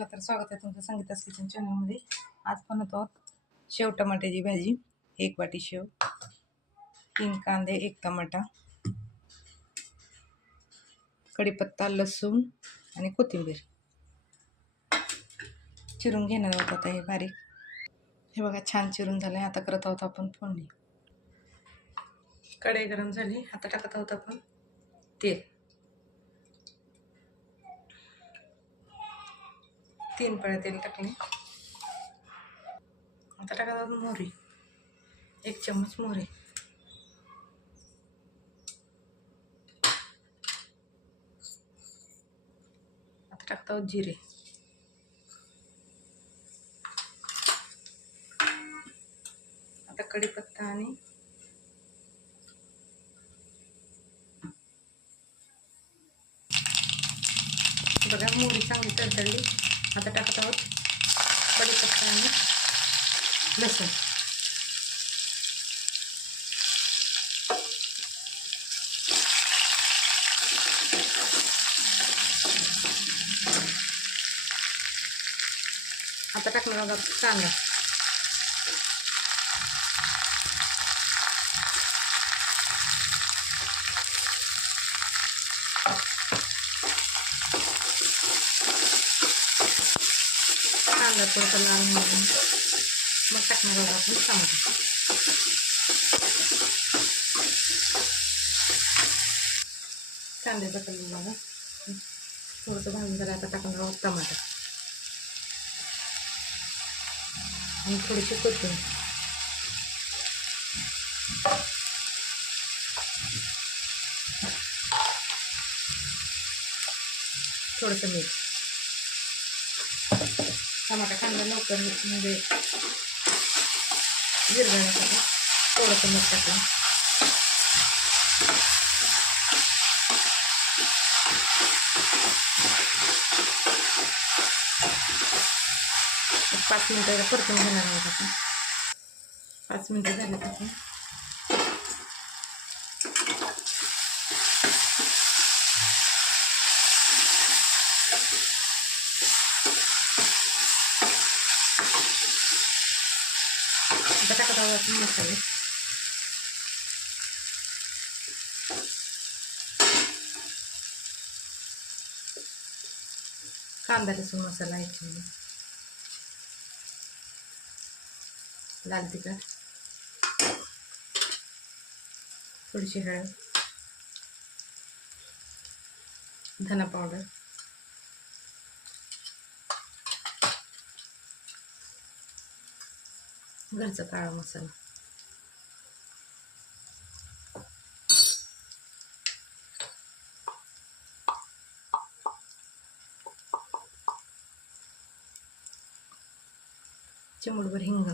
चला तर स्वागत आहे तुमचं संगीतास किचन चॅनलमध्ये. आज पण आहोत शेव टमाट्याची भाजी एक वाटी शेव तीन कांदे एक टमाटा कढीपत्ता लसूण आणि कोथिंबीर. चिरून घेणार आहोत आता हे बारीक. हे बघा छान चिरून झालं आहे आता करत आहोत आपण फोडणी. कढई गरम झाली. आता टाकत आहोत आपण तेल. तीन पळ्या तेल टाकले आता टाकतात मोहरी. एक चम्मच मोहरी. आता टाकतो जिरे. आता कढीपत्ता आणि बघा मोहरी चांगली तडतडली. आता टाकत आहोत. कडीपत्ता आणि लसूण. आता टाकणार आहोत कांदा. कांदा थोडासा लाल म्हणून मग टाकणार आहोत आपण टमाटर. कांद्याचा कलर मला थोडंसं भाजून झालं आता टाकणार आहोत टमाटर. आणि थोडीशी कोथिंबीर. थोडंसं मीठ. टमाटा कांदा लवकर म्हणजे विरघळण्यासाठी थोडंसं मीठ टाकलं पाच मिनटं परतून घेणार आहोत आपण. पाच मिनटं झाली आपण. आता टाकत आहोत आपण मसाले कांदा लसूण मसाला याच्यामध्ये लाल तिखट थोडीशी हळद धना पावडर घरचा काळा मसाला. चिमूटभर हिंग.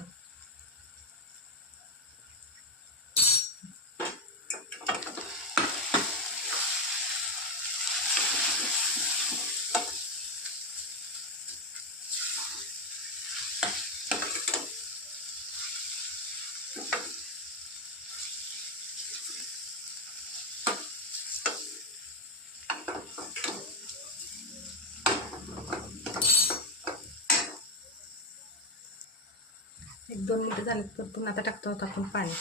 एक दोन मिनटं झाले तर पुन्हा आता टाकतो आहोत आपण पाणी.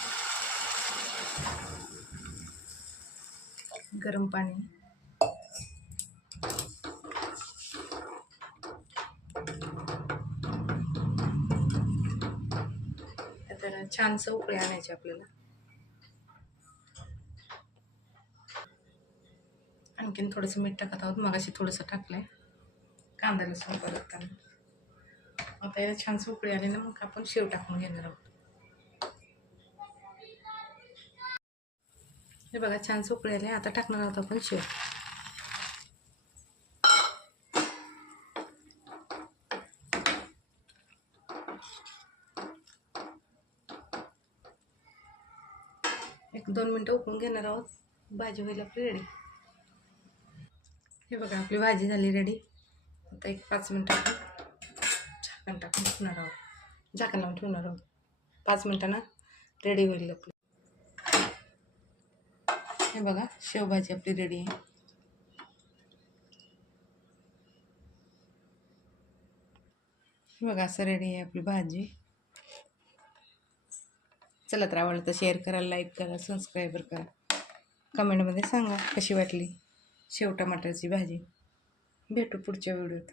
गरम पाणी. आता छानसं उकळी आणायची आपल्याला. आणखीन थोडंसं मीठ टाकत आहोत. मगाशी थोडंसं टाकलंय. कांदा लसूण परत आता याला छान उकळी आली ना मग आपण शेव टाकून घेणार आहोत. हे बघा छान उकळी आले. आता टाकणार आहोत आपण शेव. एक दोन मिनटं उकळून घेणार आहोत. भाजी होईल आपली रेडी हे बघा आपली भाजी झाली रेडी आता एक पाच मिनटं आपण झाकण टाकून ठेवणार आहोत. झाकण लावून ठेवणार आहोत? पाच मिनटानं रेडी होईल आपली. हे बघा शेवभाजी आपली रेडी आहे. बघा असं रेडी आहे आपली भाजी. चला तर आवडलं तर शेअर करा लाईक करा सबस्क्राईबर करा. कमेंटमध्ये सांगा कशी वाटली शेव टमाटरची भाजी. भेटू पुढच्या व्हिडिओत.